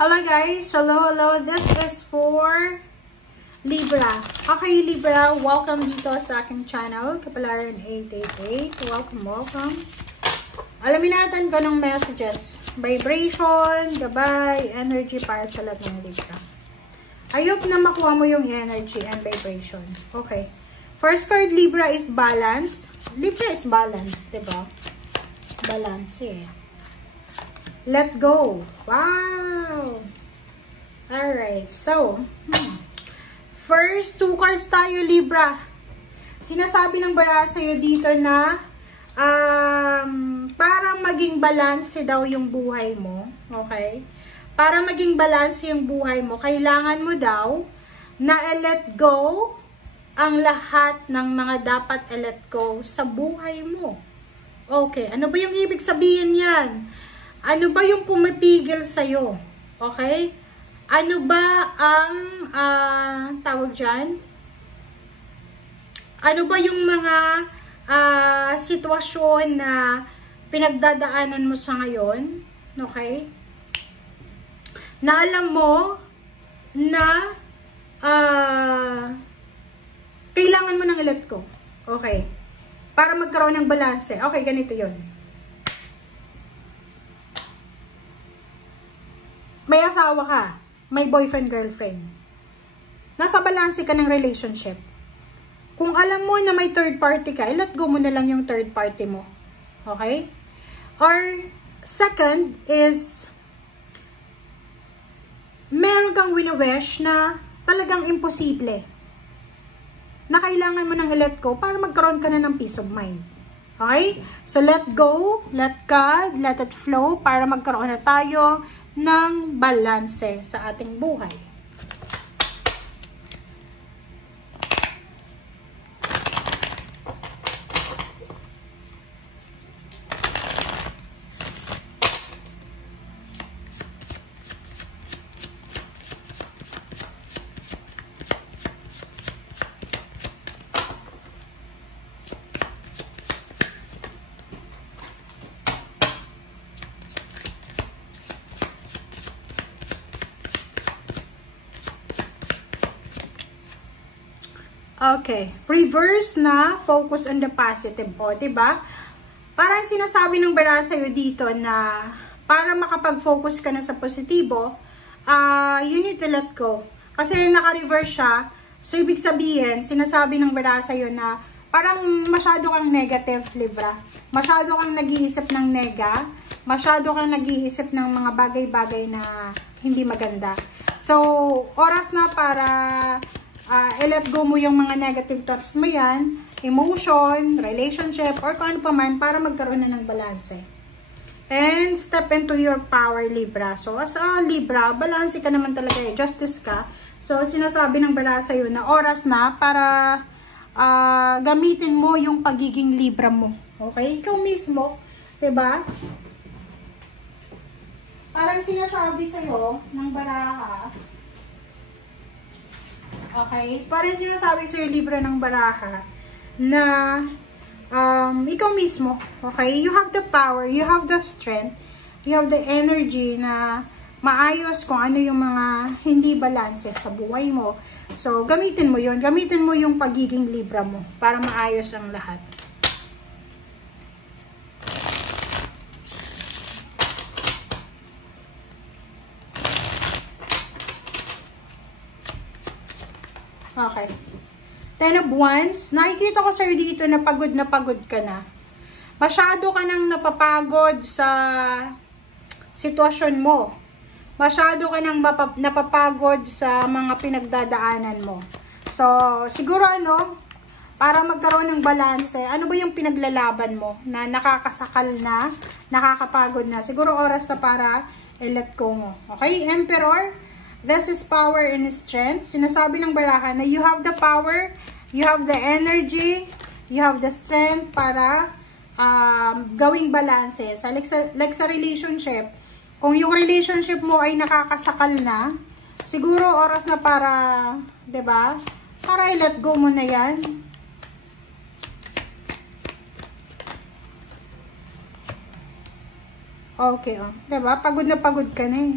Hello guys, hello. This is for Libra. Okay Libra, welcome dito sa aking channel, Kapalaran 888. Welcome. Alamin natin kung anong messages, vibration, gabay, energy para sa lahat ng Libra. Ayok na makuha mo yung energy and vibration. Okay. First card Libra is balance. Libra is balance, diba? Balance eh. Let go. Wow. Alright. So, first, 2 cards tayo, Libra. Sinasabi ng bara sa'yo dito na para maging balance daw yung buhay mo. Okay? Para maging balance yung buhay mo, kailangan mo daw na i-let go ang lahat ng mga dapat i-let go sa buhay mo. Okay. Ano ba yung ibig sabihin yan? Ano ba yung pumipigil sa'yo? Okay? Ano ba ang tawag dyan? Ano ba yung mga sitwasyon na pinagdadaanan mo sa ngayon? Okay? Na alam mo na kailangan mo nang i-let go. Okay? Para magkaroon ng balanse. Okay, ganito yun. May asawa ka, may boyfriend, girlfriend. Nasa balanse ka ng relationship. Kung alam mo na may third party ka, let go mo na lang yung third party mo. Okay? Or, second is, meron kang wini-wish na talagang imposible. Na kailangan mo nang i-let go para magkaroon ka na ng peace of mind. Okay? So, let go, let God, let it flow para magkaroon na tayo ng balanse sa ating buhay. Okay, reverse na focus on the positive po, diba? Parang sinasabi ng bara sa'yo dito na para makapag-focus ka na sa positibo, you need to let go. Kasi naka-reverse siya, so ibig sabihin, sinasabi ng bara sa'yo na parang masyado kang negative, Libra. Masyado kang nag-iisip ng nega, masyado kang nag-iisip ng mga bagay-bagay na hindi maganda. So, oras na para i-let go mo yung mga negative thoughts mo yan, emotion, relationship, or kung ano pa man, para magkaroon na ng balanse. And step into your power, Libra. So, as a Libra, balanse ka naman talaga eh. Justice ka. So, sinasabi ng bara sa'yo na oras na para gamitin mo yung pagiging Libra mo. Okay? Ikaw mismo, diba? Parang sinasabi sa'yo ng baraha, okay, parang sinasabi sa'yo Libra ng baraha na ikaw mismo, okay, you have the power, you have the strength, you have the energy na maayos kung ano yung mga hindi balanse sa buhay mo. So, gamitin mo yun. Gamitin mo yung pagiging Libra mo para maayos ang lahat. Okay. 10 of Wands. Nakikita ko sa'yo dito na pagod ka na. Masyado ka nang napapagod sa sitwasyon mo. Masyado ka nang napapagod sa mga pinagdadaanan mo. So, siguro para magkaroon ng balanse, ano ba yung pinaglalaban mo na nakakasakal na, nakakapagod na? Siguro oras na para i-let go mo. Okay? Emperor. This is power and strength. Sinasabi ng baraha na you have the power, you have the energy, you have the strength para gawing balanse. Like sa relationship, kung yung relationship mo ay nakakasakal na, siguro oras na para, 'di ba? Para i-let go mo na 'yan. Okay, 'di ba? Pagod na pagod ka na eh.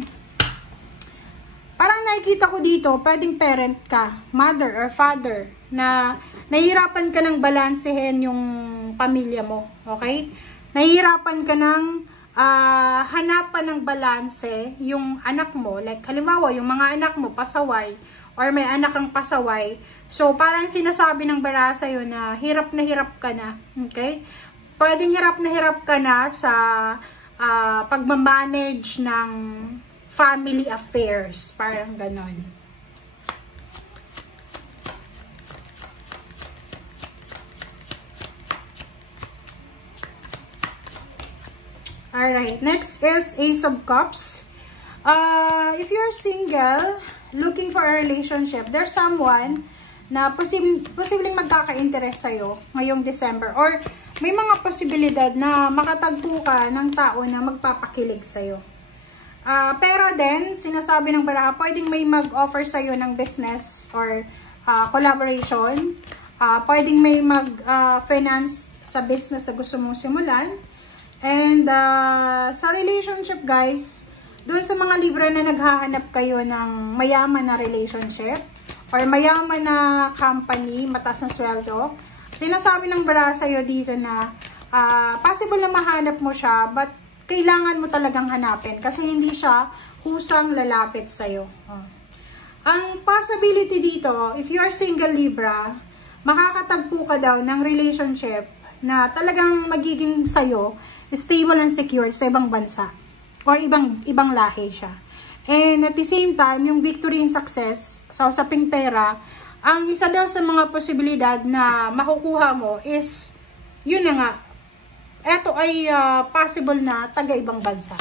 nakikita ko dito, pwedeng parent ka, mother or father, na nahihirapan ka ng balansehin yung pamilya mo, okay? Nahihirapan ka ng hanapan ng balanse yung anak mo. Like, halimbawa, yung mga anak mo pasaway, or may anak kang pasaway. So, parang sinasabi ng bara sa'yo na hirap ka na, okay? Pwedeng hirap ka na sa pagmamanage ng family affairs, parang ganon. Alright, next is Ace of Cups. If you're single, looking for a relationship, there's someone na posibleng magkaka-interest sa'yo ngayong December, or may mga posibilidad na makatagpo ka ng tao na magpapakilig sa'yo. Pero then, sinasabi ng baraha, pwedeng may mag-offer sa'yo ng business or collaboration. Pwedeng may mag-finance sa business na gusto mong simulan. And sa relationship, guys, doon sa mga Libra na naghahanap kayo ng mayaman na relationship or mayaman na company, mataas na sweldo, sinasabi ng bara sa'yo dito na possible na mahanap mo siya, but kailangan mo talagang hanapin kasi hindi siya husang lalapit sa'yo. Ang possibility dito, if you are single Libra, makakatagpo ka daw ng relationship na talagang magiging sa'yo, stable and secure sa ibang bansa or ibang lahi siya. And at the same time, yung victory and success sa usaping pera, ang isa daw sa mga posibilidad na makukuha mo is, yun na nga, eto ay possible na taga-ibang bansa.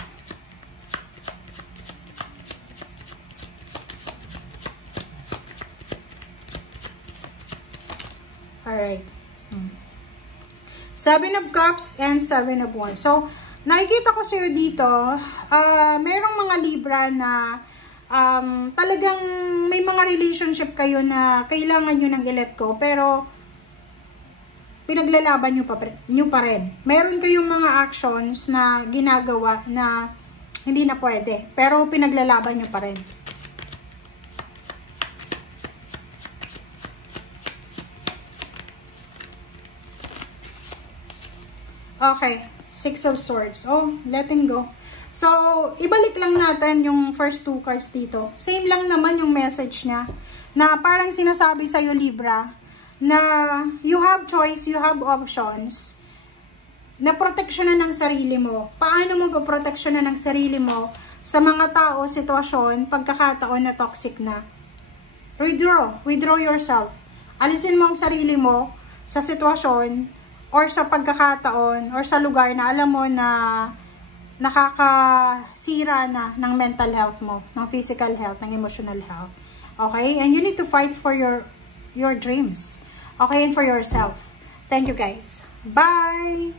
Alright. 7 of Cups and 7 of Wands. So, nakikita ko sa'yo dito, merong mga Libra na talagang may mga relationship kayo na kailangan nyo ng i-let go, pero pinaglalaban nyo pa rin. Meron kayong mga actions na ginagawa na hindi na pwede, pero pinaglalaban nyo pa rin. Okay, 6 of Swords. Oh, letting go. So, ibalik lang natin yung first 2 cards dito. Same lang naman yung message niya, na parang sinasabi sa'yo, Libra, na you have choice, you have options, na proteksyonan ng sarili mo. Paano mo paproteksyonan ng sarili mo sa mga tao, sitwasyon, pagkakataon na toxic na? Withdraw yourself. Alisin mo ang sarili mo sa sitwasyon, or sa pagkakataon, or sa lugar na alam mo na nakakasira na ng mental health mo, ng physical health, ng emotional health. Okay? And you need to fight for your dreams. Okay? And for yourself. Thank you, guys. Bye!